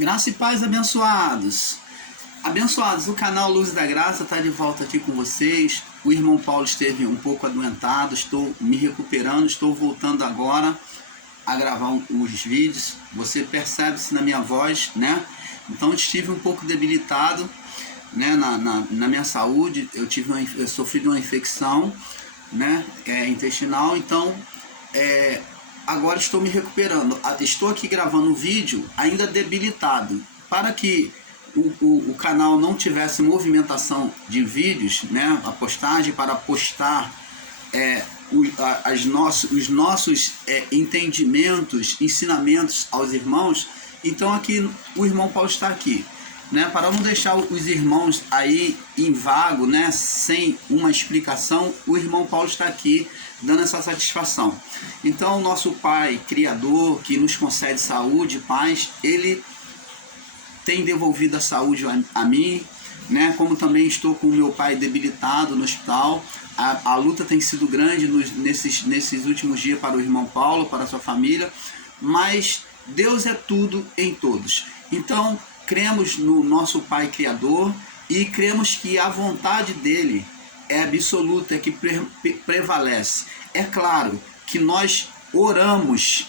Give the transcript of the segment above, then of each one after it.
Graça e paz, abençoados. Abençoados, o canal Luz da Graça está de volta aqui com vocês. O irmão Paulo esteve um pouco adoentado, estou me recuperando, estou voltando agora a gravar os vídeos. Você percebe-se na minha voz, né? Então estive um pouco debilitado, né, na minha saúde. Eu sofri de uma infecção, né, intestinal, então agora estou me recuperando. Estou aqui gravando um vídeo ainda debilitado, para que o canal não tivesse movimentação de vídeos, né, a postagem, para postar os nossos entendimentos, ensinamentos aos irmãos. Então aqui o irmão Paulo está aqui, né, para não deixar os irmãos aí em vago, né, sem uma explicação. O irmão Paulo está aqui dando essa satisfação. Então o nosso Pai Criador, que nos concede saúde e paz, Ele tem devolvido a saúde a mim, né, como também estou com o meu pai debilitado no hospital. A luta tem sido grande nesses últimos dias para o irmão Paulo, para a sua família, mas Deus é tudo em todos. Então cremos no nosso Pai Criador e cremos que a vontade dele é absoluta, é que prevalece. É claro que nós oramos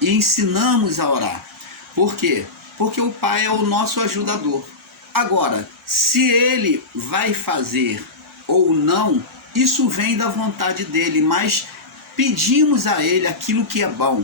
e ensinamos a orar. Por quê? Porque o Pai é o nosso ajudador. Agora, se ele vai fazer ou não, isso vem da vontade dele, mas pedimos a ele aquilo que é bom.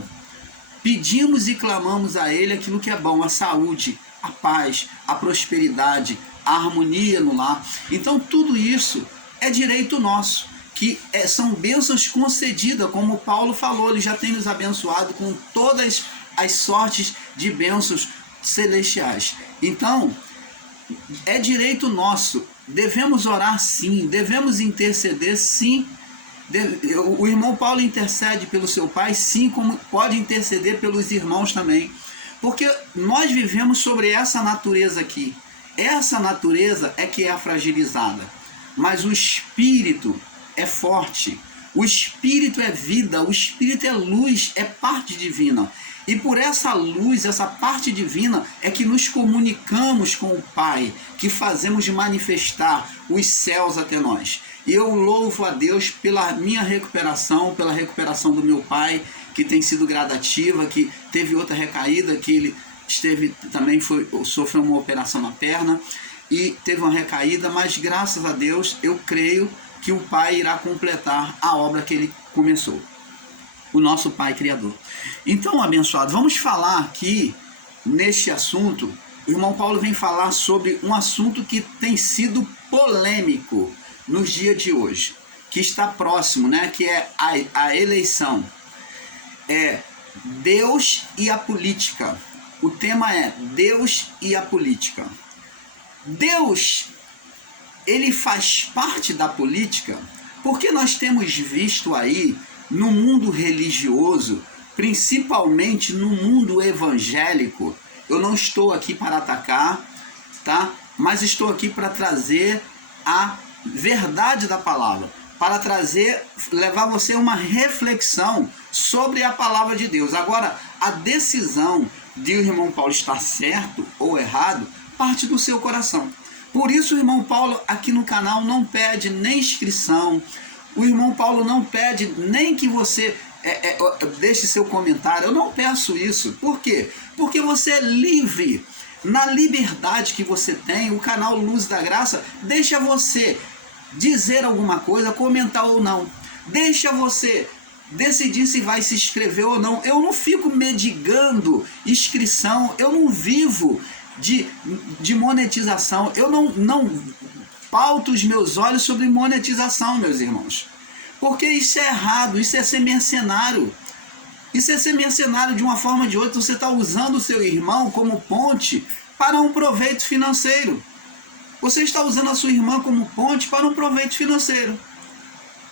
Pedimos e clamamos a ele aquilo que é bom, a saúde, a paz, a prosperidade, a harmonia no lar. Então tudo isso é direito nosso, que são bênçãos concedidas, como Paulo falou. Ele já tem nos abençoado com todas as sortes de bênçãos celestiais. Então é direito nosso, devemos orar sim, devemos interceder sim. O irmão Paulo intercede pelo seu pai, sim, como pode interceder pelos irmãos também, porque nós vivemos sobre essa natureza aqui. Essa natureza é que é fragilizada, mas o espírito é forte, o espírito é vida, o espírito é luz, é parte divina. E por essa luz, essa parte divina, é que nos comunicamos com o Pai, que fazemos manifestar os céus até nós. E eu louvo a Deus pela minha recuperação, pela recuperação do meu pai, que tem sido gradativa, que teve outra recaída, que ele sofreu uma operação na perna e teve uma recaída, mas graças a Deus eu creio que o Pai irá completar a obra que ele começou. O nosso Pai Criador. Então, abençoado, vamos falar aqui neste assunto. O irmão Paulo vem falar sobre um assunto que tem sido polêmico nos dias de hoje, que está próximo, né? Que é a eleição. Deus e a política. O tema é Deus e a política. Deus, ele faz parte da política, porque nós temos visto aí no mundo religioso, principalmente no mundo evangélico. Eu não estou aqui para atacar, tá? Mas estou aqui para trazer a verdade da palavra, para levar você uma reflexão sobre a palavra de Deus. Agora, a decisão de o irmão Paulo estar certo ou errado parte do seu coração. Por isso o irmão Paulo aqui no canal não pede nem inscrição. O irmão Paulo não pede nem que você deixe seu comentário. Eu não peço isso. Por quê? Porque você é livre. Na liberdade que você tem, o canal Luz da Graça deixa você dizer alguma coisa, comentar ou não. Deixa você decidir se vai se inscrever ou não. Eu não fico mendigando inscrição. Eu não vivo de monetização. Eu não pauto os meus olhos sobre monetização, meus irmãos, porque isso é errado, isso é ser mercenário. Isso é ser mercenário de uma forma ou de outra. Você está usando o seu irmão como ponte para um proveito financeiro. Você está usando a sua irmã como ponte para um proveito financeiro.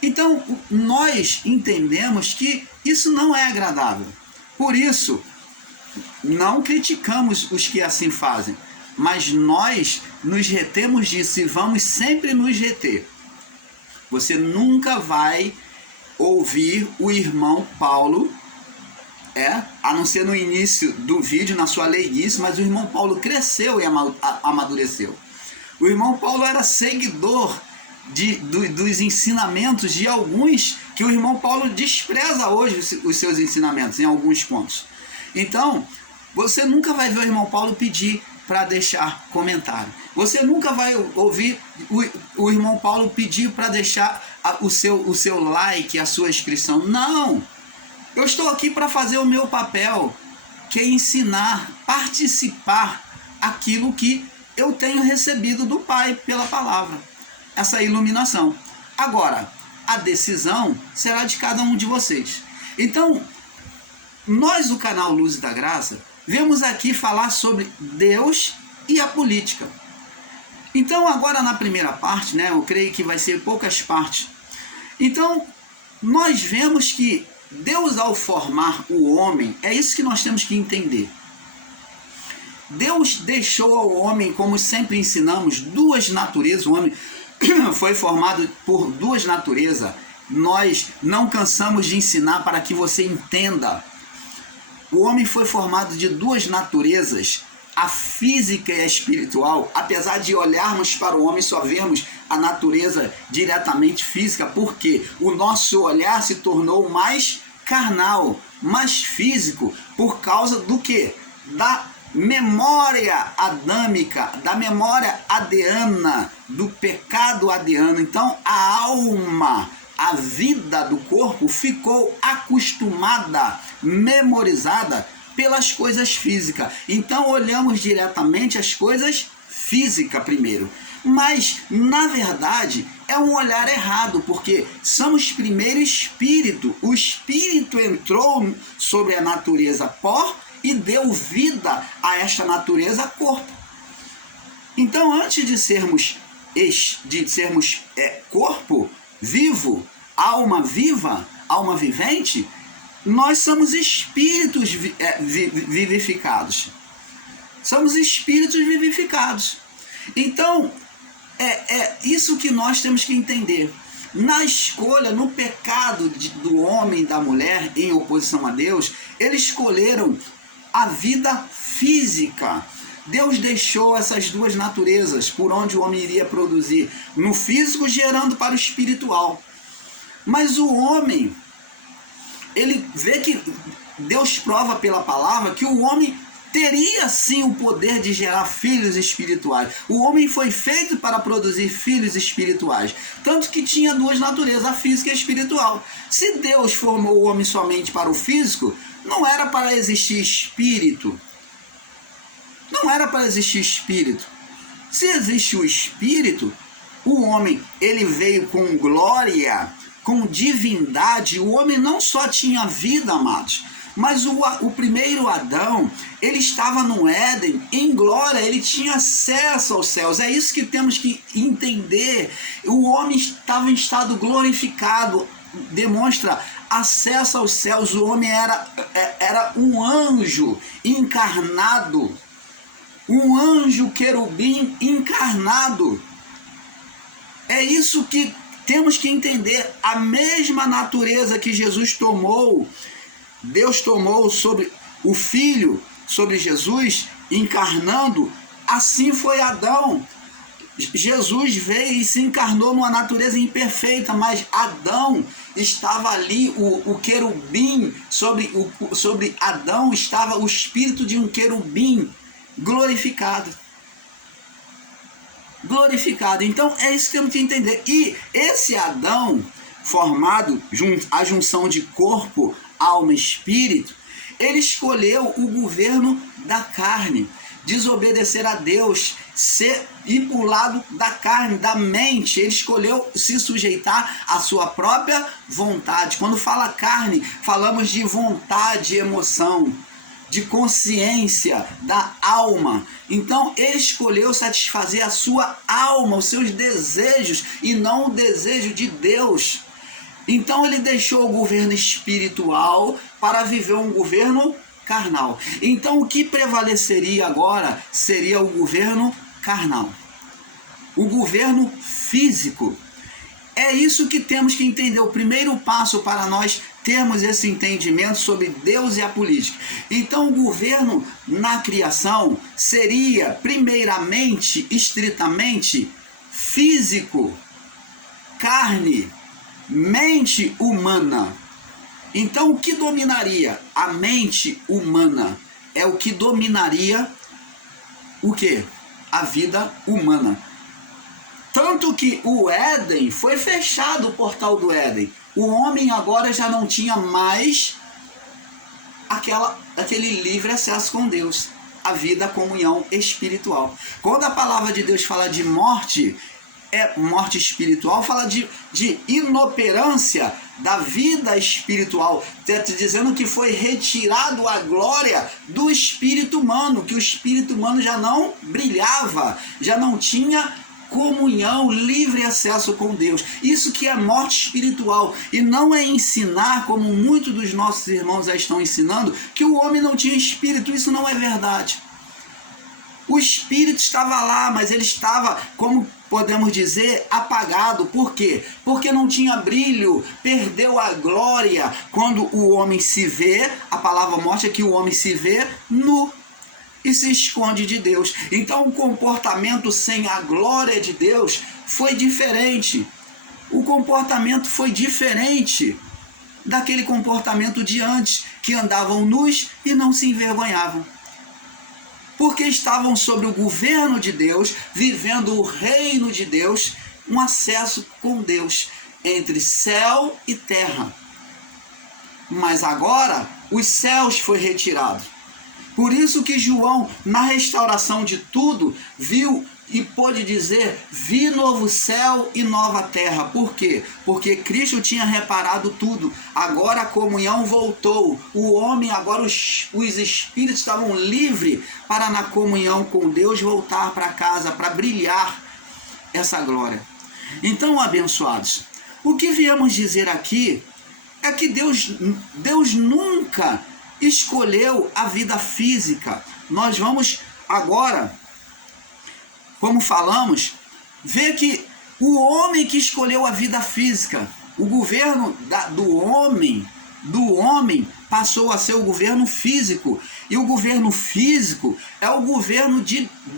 Então nós entendemos que isso não é agradável. Por isso não criticamos os que assim fazem, mas nós nos retemos disso e vamos sempre nos reter. Você nunca vai ouvir o irmão Paulo A não ser no início do vídeo, na sua leiguice, mas o irmão Paulo cresceu e amadureceu. O irmão Paulo era seguidor dos ensinamentos de alguns que o irmão Paulo despreza hoje os seus ensinamentos em alguns pontos. Então, você nunca vai ver o irmão Paulo pedir para deixar comentário. Você nunca vai ouvir o irmão Paulo pedir para deixar o seu like, a sua inscrição. Não! Eu estou aqui para fazer o meu papel, que é ensinar, participar aquilo que eu tenho recebido do Pai pela palavra. Essa iluminação. Agora, a decisão será de cada um de vocês. Então, nós do canal Luz da Graça, vemos aqui falar sobre Deus e a política. Então, agora na primeira parte, eu creio que vai ser poucas partes. Então, nós vemos que Deus, ao formar o homem, é isso que nós temos que entender. Deus deixou ao homem, como sempre ensinamos, duas naturezas. O homem foi formado por duas naturezas. Nós não cansamos de ensinar para que você entenda. O homem foi formado de duas naturezas, a física e a espiritual. Apesar de olharmos para o homem, só vemos a natureza diretamente física, porque o nosso olhar se tornou mais carnal, mais físico, por causa do quê? Da memória adâmica, da memória adeana, do pecado adeano. Então a alma, a vida do corpo ficou acostumada, memorizada pelas coisas físicas. Então olhamos diretamente as coisas físicas primeiro. Mas, na verdade, é um olhar errado, porque somos primeiro espírito. O espírito entrou sobre a natureza pó e deu vida a esta natureza corpo. Então, antes de sermos corpo vivo, alma viva, alma vivente, nós somos espíritos vivificados. Somos espíritos vivificados. Então, é isso que nós temos que entender. Na escolha, no pecado do homem e da mulher em oposição a Deus, eles escolheram a vida física. Deus deixou essas duas naturezas por onde o homem iria produzir, no físico gerando para o espiritual. Mas o homem, ele vê que Deus prova pela palavra que o homem teria sim o poder de gerar filhos espirituais. O homem foi feito para produzir filhos espirituais, tanto que tinha duas naturezas, a física e a espiritual. Se Deus formou o homem somente para o físico, não era para existir espírito. Não era para existir espírito. Se existe o espírito, o homem, ele veio com glória, com divindade. O homem não só tinha vida, amados, mas o primeiro Adão, ele estava no Éden, em glória, ele tinha acesso aos céus. É isso que temos que entender. O homem estava em estado glorificado, demonstra acesso aos céus. O homem era um anjo encarnado, um anjo querubim encarnado. É isso que temos que entender. A mesma natureza que Jesus tomou, Deus tomou sobre o Filho, sobre Jesus, encarnando, assim foi Adão. Jesus veio e se encarnou numa natureza imperfeita, mas Adão estava ali, o querubim, sobre Adão estava o espírito de um querubim glorificado. Glorificado. Então é isso que temos que entender. E esse Adão, formado, a junção de corpo, alma e espírito, ele escolheu o governo da carne, desobedecer a Deus, ir para o lado da carne, da mente. Ele escolheu se sujeitar à sua própria vontade. Quando fala carne, falamos de vontade, emoção, de consciência, da alma. Então ele escolheu satisfazer a sua alma, os seus desejos, e não o desejo de Deus. Então ele deixou o governo espiritual para viver um governo carnal. Então o que prevaleceria agora seria o governo carnal, o governo físico. É isso que temos que entender. O primeiro passo para nós termos esse entendimento sobre Deus e a política. Então, o governo na criação seria, primeiramente, estritamente, físico, carne, mente humana. Então, o que dominaria? A mente humana é o que dominaria o quê? A vida humana. Tanto que o Éden foi fechado, o portal do Éden. O homem agora já não tinha mais aquele livre acesso com Deus, a vida, a comunhão espiritual. Quando a palavra de Deus fala de morte, morte espiritual, fala de inoperância da vida espiritual, dizendo que foi retirado a glória do espírito humano, que o espírito humano já não brilhava, já não tinha comunhão, livre acesso com Deus. Isso que é morte espiritual, e não é ensinar, como muitos dos nossos irmãos já estão ensinando, que o homem não tinha espírito. Isso não é verdade. O espírito estava lá, mas ele estava, como podemos dizer, apagado. Por quê? Porque não tinha brilho, perdeu a glória. Quando o homem se vê, a palavra mostra que o homem se vê nu e se esconde de Deus. Então o comportamento sem a glória de Deus foi diferente. O comportamento foi diferente daquele comportamento de antes, que andavam nus e não se envergonhavam, porque estavam sob o governo de Deus, vivendo o reino de Deus, um acesso com Deus entre céu e terra. Mas agora os céus foi retirado. Por isso que João, na restauração de tudo, viu e pôde dizer: vi novo céu e nova terra. Por quê? Porque Cristo tinha reparado tudo. Agora a comunhão voltou. O homem, agora os espíritos estavam livres para, na comunhão com Deus, voltar para casa, para brilhar essa glória. Então, abençoados, o que viemos dizer aqui é que Deus nunca escolheu a vida física. Nós vamos agora, como falamos, ver que o homem que escolheu a vida física, o governo do homem passou a ser o governo físico. E o governo físico é o governo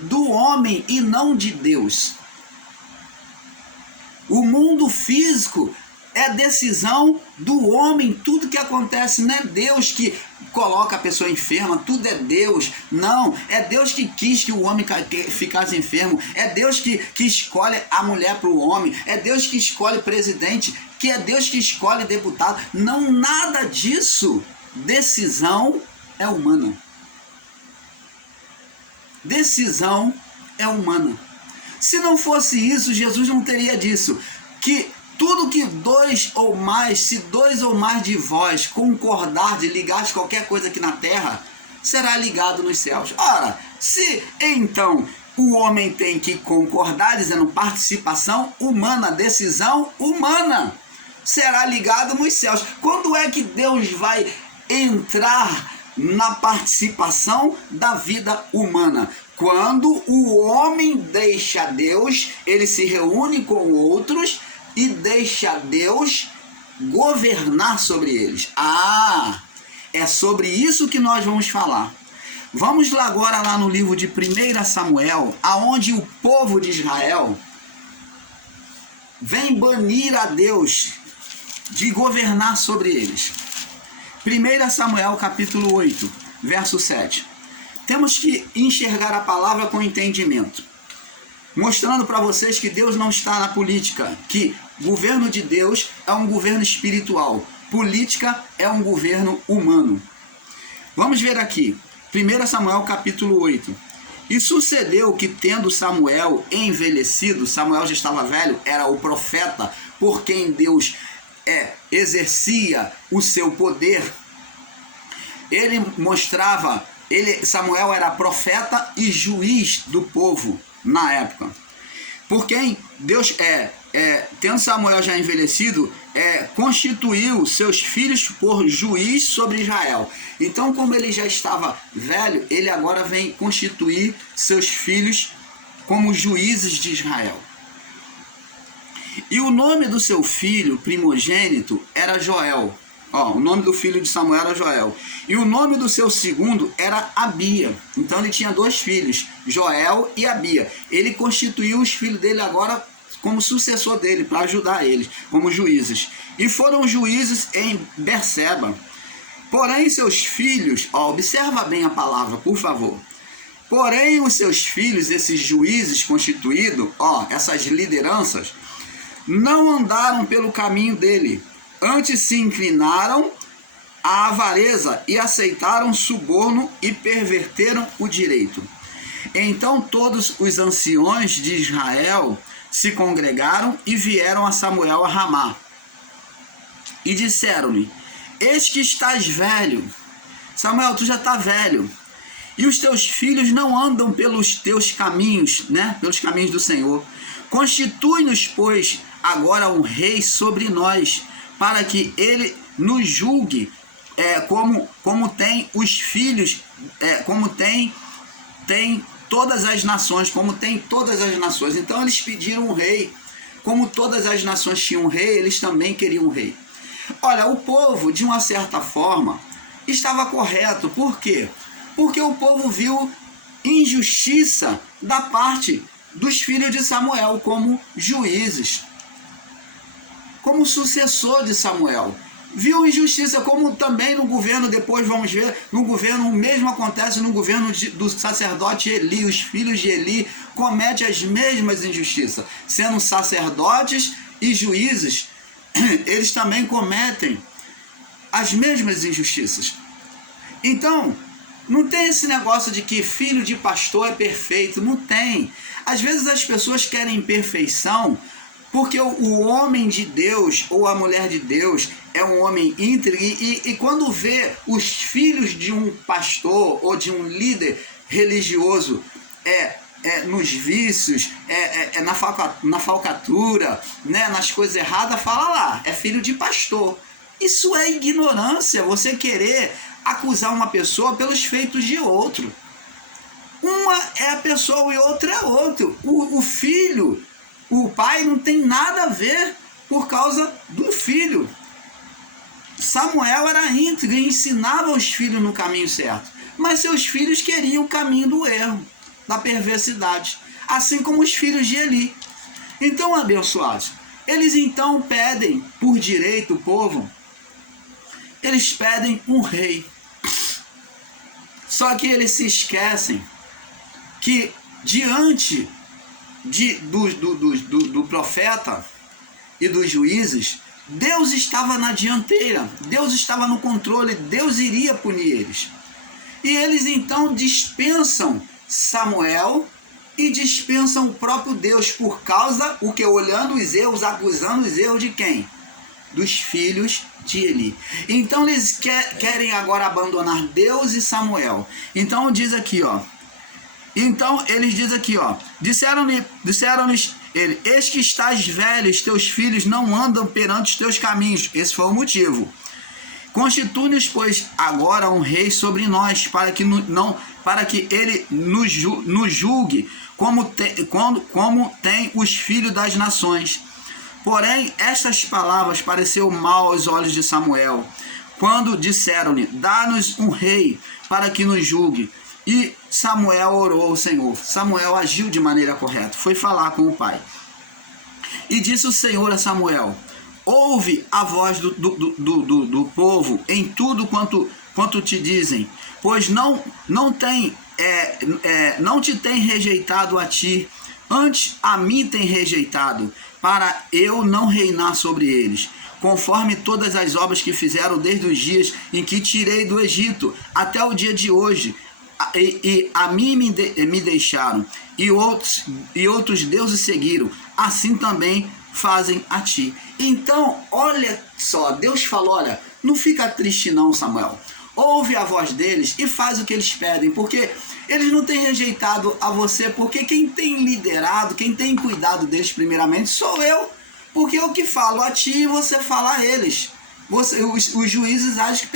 do homem e não de Deus. O mundo físico é decisão do homem. Tudo que acontece não é Deus que coloca a pessoa enferma, tudo é Deus. Não, é Deus que quis que o homem ficasse enfermo, é Deus que escolhe a mulher para o homem, é Deus que escolhe presidente, que é Deus que escolhe deputado. Não, nada disso. Decisão é humana. Decisão é humana. Se não fosse isso, Jesus não teria disso, que tudo que se dois ou mais de vós concordar de ligar qualquer coisa aqui na terra, será ligado nos céus. Ora, se então o homem tem que concordar, dizendo participação humana, decisão humana, será ligado nos céus. Quando é que Deus vai entrar na participação da vida humana? Quando o homem deixa Deus, ele se reúne com outros e deixa Deus governar sobre eles. É sobre isso que nós vamos falar. Vamos lá agora lá no livro de 1 Samuel, aonde o povo de Israel vem banir a Deus de governar sobre eles. 1 Samuel capítulo 8, verso 7. Temos que enxergar a palavra com entendimento, mostrando para vocês que Deus não está na política, que o governo de Deus é um governo espiritual, política é um governo humano. Vamos ver aqui, 1 Samuel capítulo 8. E sucedeu que, tendo Samuel envelhecido, Samuel já estava velho, era o profeta por quem Deus exercia o seu poder. Samuel era profeta e juiz do povo na época. Por quem Deus, tendo Samuel já envelhecido, constituiu seus filhos por juiz sobre Israel. Então, como ele já estava velho, ele agora vem constituir seus filhos como juízes de Israel. E o nome do seu filho primogênito era Joel. Ó, o nome do filho de Samuel era Joel. E o nome do seu segundo era Abia. Então ele tinha 2 filhos, Joel e Abia. Ele constituiu os filhos dele agora como sucessor dele, para ajudar eles, como juízes. E foram juízes em Berseba. Porém, seus filhos, ó, observa bem a palavra, por favor. Porém, os seus filhos, esses juízes constituídos, ó, essas lideranças, não andaram pelo caminho dele. Antes se inclinaram à avareza e aceitaram suborno e perverteram o direito. Então todos os anciões de Israel se congregaram e vieram a Samuel a Ramá. E disseram-lhe: eis que estás velho. Samuel, tu já está velho. E os teus filhos não andam pelos teus caminhos, né? Pelos caminhos do Senhor. Constitui-nos, pois, agora um rei sobre nós, para que ele nos julgue, como tem os filhos, como tem todas as nações, como tem todas as nações. Então eles pediram um rei. Como todas as nações tinham um rei, eles também queriam um rei. Olha, o povo, de uma certa forma, estava correto. Por quê? Porque o povo viu injustiça da parte dos filhos de Samuel como juízes, como sucessor de Samuel. Viu injustiça, como também no governo, depois vamos ver, no governo, o mesmo acontece no governo do sacerdote Eli. Os filhos de Eli cometem as mesmas injustiças. Sendo sacerdotes e juízes, eles também cometem as mesmas injustiças. Então, não tem esse negócio de que filho de pastor é perfeito. Não tem. Às vezes as pessoas querem perfeição porque o homem de Deus ou a mulher de Deus é um homem íntegro e quando vê os filhos de um pastor ou de um líder religioso nos vícios, na falcatrura, né, nas coisas erradas, fala lá, é filho de pastor. Isso é ignorância, você querer acusar uma pessoa pelos feitos de outro. Uma é a pessoa e outra é outro. O filho, o pai não tem nada a ver por causa do filho. Samuel era íntegro e ensinava os filhos no caminho certo. Mas seus filhos queriam o caminho do erro, da perversidade. Assim como os filhos de Eli. Então, abençoados, eles então pedem, por direito, o povo, eles pedem um rei. Só que eles se esquecem que diante do profeta e dos juízes, Deus estava na dianteira, Deus estava no controle, Deus iria punir eles. E eles então dispensam Samuel e dispensam o próprio Deus por causa, olhando os erros, acusando os erros de quem? Dos filhos de Eli. Então eles querem agora abandonar Deus e Samuel. Então diz aqui, ó. Então eles dizem aqui, ó. Disseram-lhes ele: eis que estás velho, teus filhos não andam perante os teus caminhos. Esse foi o motivo. Constitui-nos, pois, agora um rei sobre nós, para que ele nos julgue como tem os filhos das nações. Porém, estas palavras pareceram mal aos olhos de Samuel, quando disseram-lhe: dá-nos um rei para que nos julgue. E Samuel orou ao Senhor. Samuel agiu de maneira correta, foi falar com o pai. E disse o Senhor a Samuel: ouve a voz do povo em tudo quanto te dizem, pois não te tem rejeitado a ti, antes a mim tem rejeitado, para eu não reinar sobre eles, conforme todas as obras que fizeram desde os dias em que tirei do Egito até o dia de hoje. E a mim me deixaram, e outros deuses seguiram, assim também fazem a ti. Então, olha só, Deus falou: olha, não fica triste não, Samuel. Ouve a voz deles e faz o que eles pedem, porque eles não têm rejeitado a você, porque quem tem liderado, quem tem cuidado deles primeiramente sou eu, porque eu que falo a ti e você fala a eles. Os juízes agem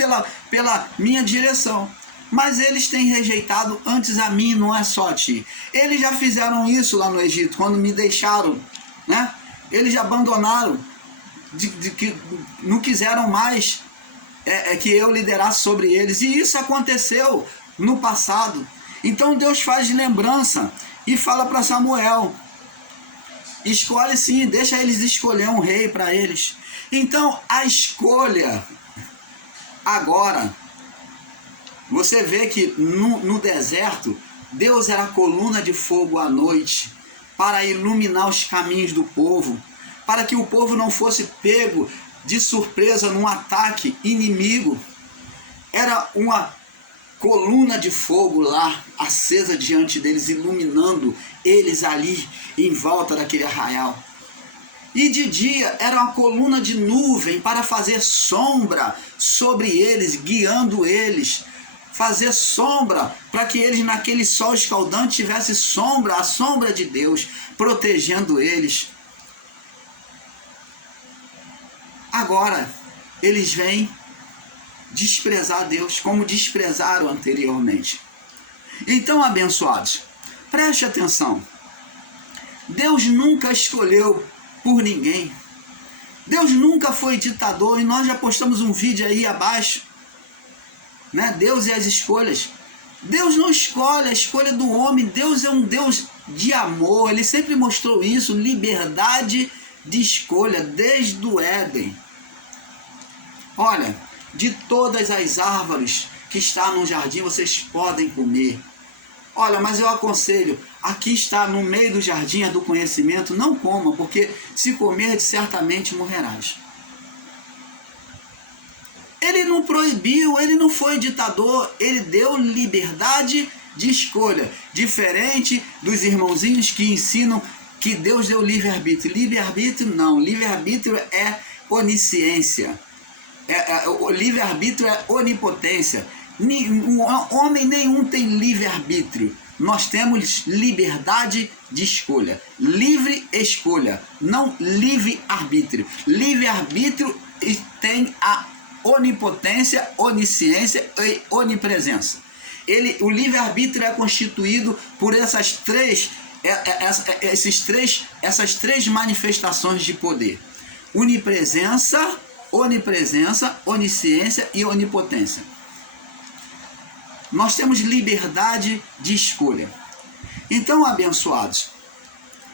pela minha direção. Mas eles têm rejeitado antes a mim, não é só a ti. Eles já fizeram isso lá no Egito, quando me deixaram, né? Eles já abandonaram, não quiseram mais que eu liderasse sobre eles. E isso aconteceu no passado. Então Deus faz de lembrança e fala para Samuel: escolhe sim, deixa eles escolher um rei para eles. Então a escolha agora, você vê que no deserto, Deus era a coluna de fogo à noite para iluminar os caminhos do povo, para que o povo não fosse pego de surpresa num ataque inimigo. Era uma coluna de fogo lá, acesa diante deles, iluminando eles ali em volta daquele arraial. E de dia era uma coluna de nuvem para fazer sombra sobre eles, guiando eles. Fazer sombra para que eles naquele sol escaldante tivessem sombra, a sombra de Deus, protegendo eles. Agora, eles vêm desprezar Deus, como desprezaram anteriormente. Então, abençoados, preste atenção. Deus nunca escolheu por ninguém. Deus nunca foi ditador, e nós já postamos um vídeo aí abaixo, né? Deus e as escolhas. Deus não escolhe, a escolha do homem. Deus é um Deus de amor. Ele sempre mostrou isso, liberdade de escolha, desde o Éden. Olha, de todas as árvores que estão no jardim, vocês podem comer. Olha, mas eu aconselho, aqui está no meio do jardim do conhecimento, não coma, porque se comer, certamente morrerás. Ele não proibiu, ele não foi ditador, ele deu liberdade de escolha, diferente dos irmãozinhos que ensinam que Deus deu livre-arbítrio. Livre-arbítrio não, livre-arbítrio é onisciência, o livre-arbítrio é onipotência. Homem nenhum tem livre-arbítrio. Nós temos liberdade de escolha, livre escolha, não livre-arbítrio. Livre-arbítrio tem a onipotência, onisciência e onipresença. O livre-arbítrio é constituído por essas três manifestações de poder: onipresença, onisciência e onipotência. Nós temos liberdade de escolha. Então, abençoados,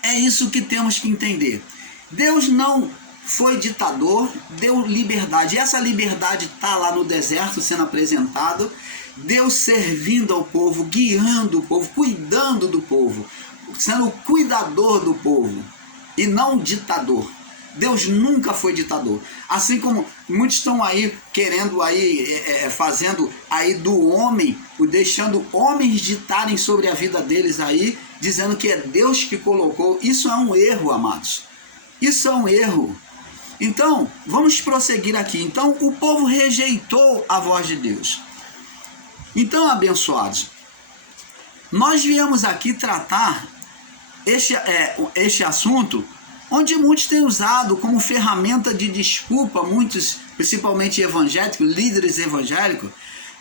é isso que temos que entender. Deus não foi ditador, deu liberdade. E essa liberdade está lá no deserto sendo apresentado. Deus servindo ao povo, guiando o povo, cuidando do povo, sendo o cuidador do povo e não ditador. Deus nunca foi ditador. Assim como muitos estão aí querendo aí, fazendo aí do homem, deixando homens ditarem sobre a vida deles aí, dizendo que é Deus que colocou. Isso é um erro, amados. Isso é um erro. Então, vamos prosseguir aqui. Então, o povo rejeitou a voz de Deus. Então, abençoados, nós viemos aqui tratar este assunto, onde muitos têm usado como ferramenta de desculpa, muitos, principalmente evangélicos, líderes evangélicos,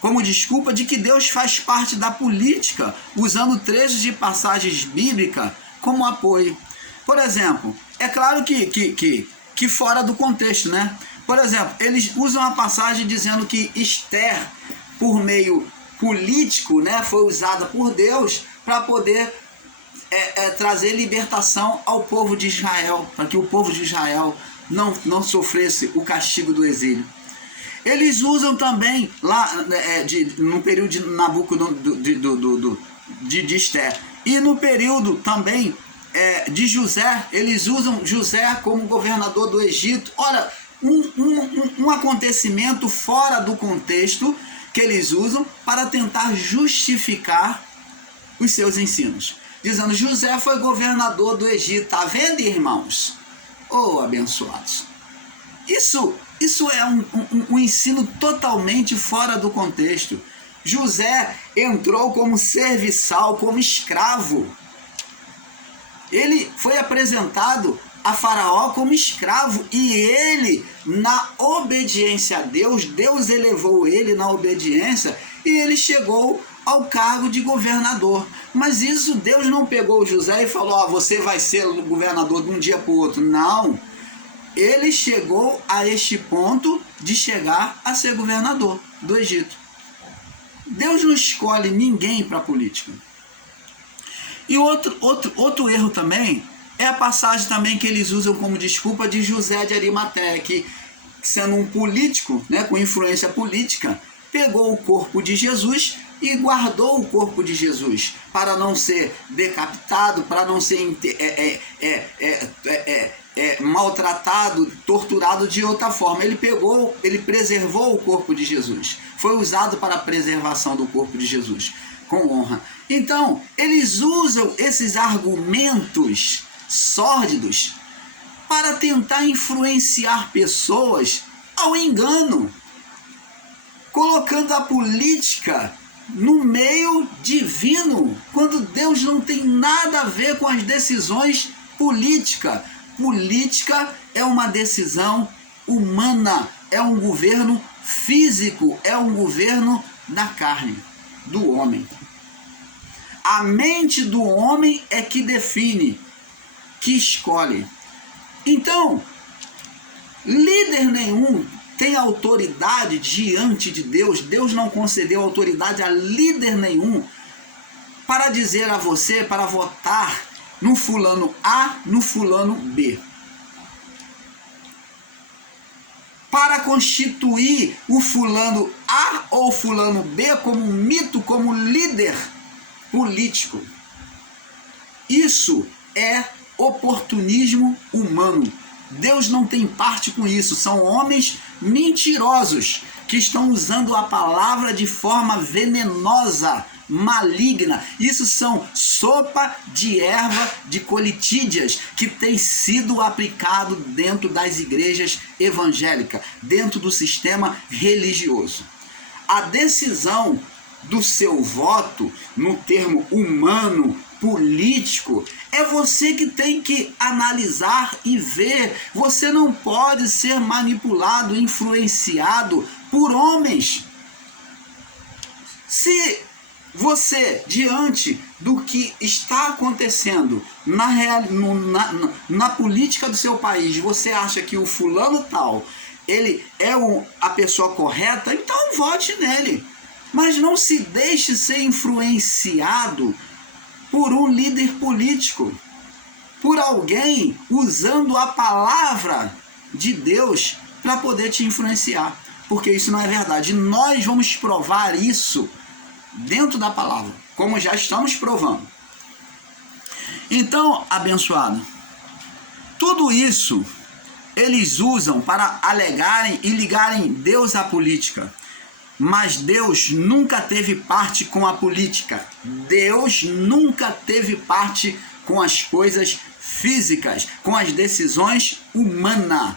como desculpa de que Deus faz parte da política, usando trechos de passagens bíblicas como apoio. Por exemplo, é claro que fora do contexto, né? Por exemplo, eles usam a passagem dizendo que Esther, por meio político, né, foi usada por Deus para poder trazer libertação ao povo de Israel, para que o povo de Israel não sofresse o castigo do exílio. Eles usam também, lá no período de Nabucodonosor, de Esther, e no período também de José, eles usam José como governador do Egito. Olha, um acontecimento fora do contexto que eles usam para tentar justificar os seus ensinos, dizendo: José foi governador do Egito. Tá vendo, irmãos? Oh, abençoados. Isso é um ensino totalmente fora do contexto. José entrou como serviçal, como escravo. Ele foi apresentado a Faraó como escravo, e ele, na obediência a Deus, Deus elevou ele na obediência, e ele chegou ao cargo de governador. Mas isso, Deus não pegou José e falou: você vai ser governador de um dia para o outro. Não. ele chegou a este ponto de chegar a ser governador do Egito. Deus não escolhe ninguém para a política. E outro erro também é a passagem também que eles usam como desculpa de José de Arimateia, que sendo um político, né, com influência política, pegou o corpo de Jesus e guardou o corpo de Jesus para não ser decapitado, para não ser maltratado, torturado de outra forma. Ele preservou o corpo de Jesus. Foi usado para a preservação do corpo de Jesus, com honra. Então, eles usam esses argumentos sórdidos para tentar influenciar pessoas ao engano, colocando a política no meio divino, quando Deus não tem nada a ver com as decisões políticas. Política é uma decisão humana, é um governo físico, é um governo da carne, do homem. A mente do homem é que define, que escolhe. Então, líder nenhum tem autoridade diante de Deus. Deus não concedeu autoridade a líder nenhum para dizer a você, para votar no fulano A, no fulano B. Para constituir o fulano A ou fulano B como um mito, como líder político. Isso é oportunismo humano. Deus não tem parte com isso. São homens mentirosos que estão usando a palavra de forma venenosa, maligna. Isso são sopa de erva de colitídeas que tem sido aplicado dentro das igrejas evangélicas, dentro do sistema religioso. A decisão do seu voto, no termo humano, político, é você que tem que analisar e ver. Você não pode ser manipulado, influenciado por homens. Se você, diante do que está acontecendo na política do seu país, você acha que o fulano tal, ele é a pessoa correta, então vote nele. Mas não se deixe ser influenciado por um líder político, por alguém usando a palavra de Deus para poder te influenciar, porque isso não é verdade. Nós vamos provar isso dentro da palavra, como já estamos provando. Então, abençoado, tudo isso eles usam para alegarem e ligarem Deus à política. Mas Deus nunca teve parte com a política. Deus nunca teve parte com as coisas físicas, com as decisões humanas.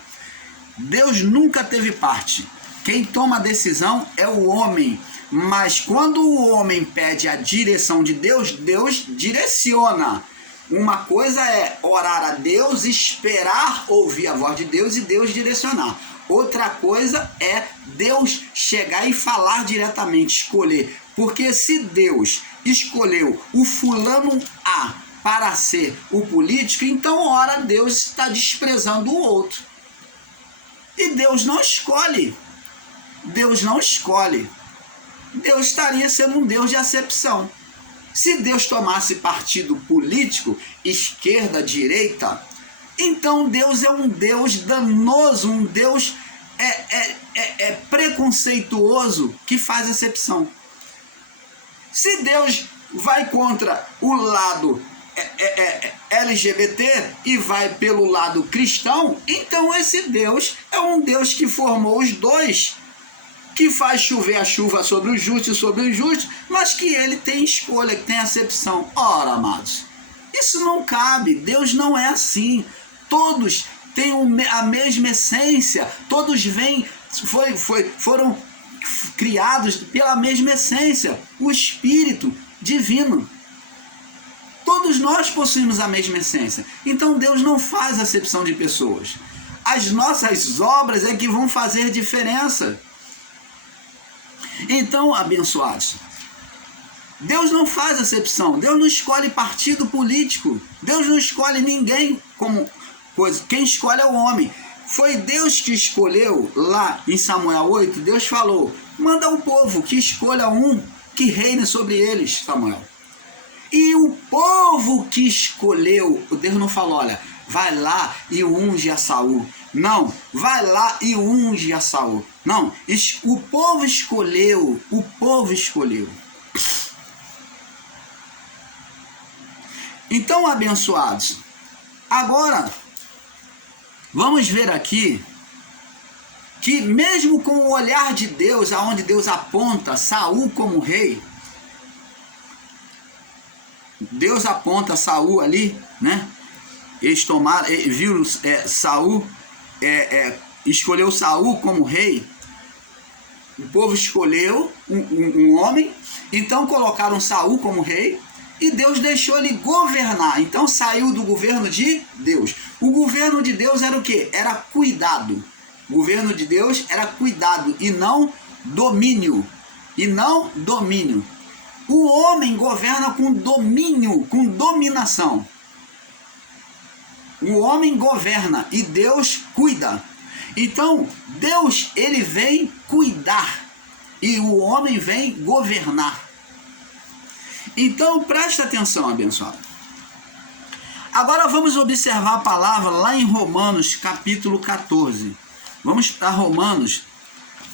Deus nunca teve parte. Quem toma a decisão é o homem. Mas quando o homem pede a direção de Deus, Deus direciona. Uma coisa é orar a Deus, esperar ouvir a voz de Deus e Deus direcionar. Outra coisa é Deus chegar e falar diretamente, escolher. Porque se Deus escolheu o fulano A para ser o político, então ora Deus está desprezando o outro. E Deus não escolhe. Deus não escolhe. Deus estaria sendo um Deus de acepção. Se Deus tomasse partido político, esquerda, direita, então Deus é um Deus danoso, um Deus preconceituoso que faz acepção. Se Deus vai contra o lado LGBT e vai pelo lado cristão, então esse Deus é um Deus que formou os dois, que faz chover a chuva sobre o justo e sobre o injusto, mas que ele tem escolha, que tem acepção. Ora, amados, isso não cabe. Deus não é assim. Todos têm a mesma essência, todos foram criados pela mesma essência, o Espírito Divino. Todos nós possuímos a mesma essência. Então Deus não faz acepção de pessoas. As nossas obras é que vão fazer diferença. Então, abençoados, Deus não faz acepção. Deus não escolhe partido político. Deus não escolhe ninguém como coisa. Quem escolhe é o homem. Foi Deus que escolheu lá em Samuel 8, Deus falou, manda o povo que escolha um que reine sobre eles, Samuel. E o povo que escolheu, Deus não falou, olha, vai lá e unge a Saul. Não, vai lá e unge a Saul. Não, o povo escolheu, o povo escolheu. Então, abençoados, agora vamos ver aqui que mesmo com o olhar de Deus, aonde Deus aponta Saul como rei, Deus aponta Saul ali, né? Eles tomaram, viram Saul, escolheu Saul como rei. O povo escolheu um homem, então colocaram Saul como rei e Deus deixou ele governar. Então saiu do governo de Deus. O governo de Deus era o quê? Era cuidado. O governo de Deus era cuidado e não domínio. E não domínio. O homem governa com domínio, com dominação. O homem governa e Deus cuida. Então, Deus, ele vem cuidar e o homem vem governar. Então, presta atenção, abençoado. Agora vamos observar a palavra lá em Romanos, capítulo 14. Vamos para Romanos,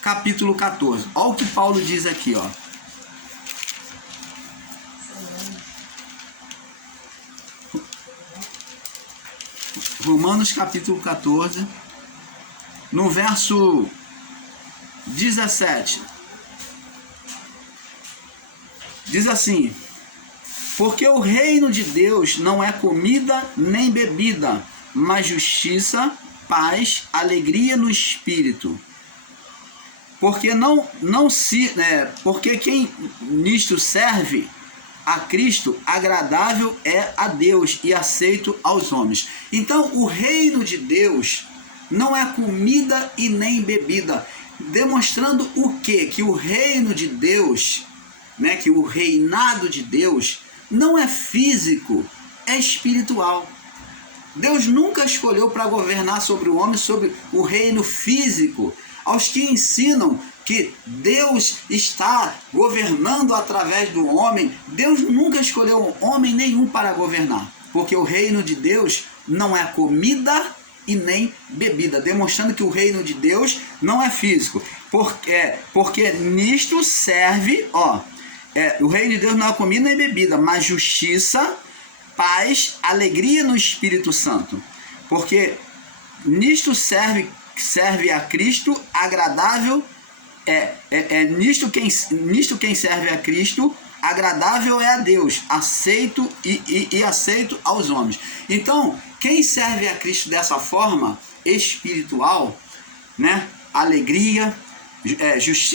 capítulo 14. Olha o que Paulo diz aqui, ó. Romanos, capítulo 14. No verso 17, diz assim, porque o reino de Deus não é comida nem bebida, mas justiça, paz, alegria no Espírito. Porque quem nisto serve a Cristo, agradável é a Deus e aceito aos homens. Então, o reino de Deus não é comida e nem bebida, demonstrando o quê? Que o reino de Deus, né, que o reinado de Deus não é físico, é espiritual. Deus nunca escolheu para governar sobre o homem, sobre o reino físico. Aos que ensinam que Deus está governando através do homem, Deus nunca escolheu homem nenhum para governar, porque o reino de Deus não é comida e nem bebida, demonstrando que o reino de Deus não é físico, porque nisto serve, o reino de Deus não é comida nem bebida, mas justiça, paz, alegria no Espírito Santo, porque nisto serve a Cristo, agradável, nisto quem serve a Cristo, agradável é a Deus, aceito e aceito aos homens. Então, quem serve a Cristo dessa forma espiritual, né? Alegria, justiça,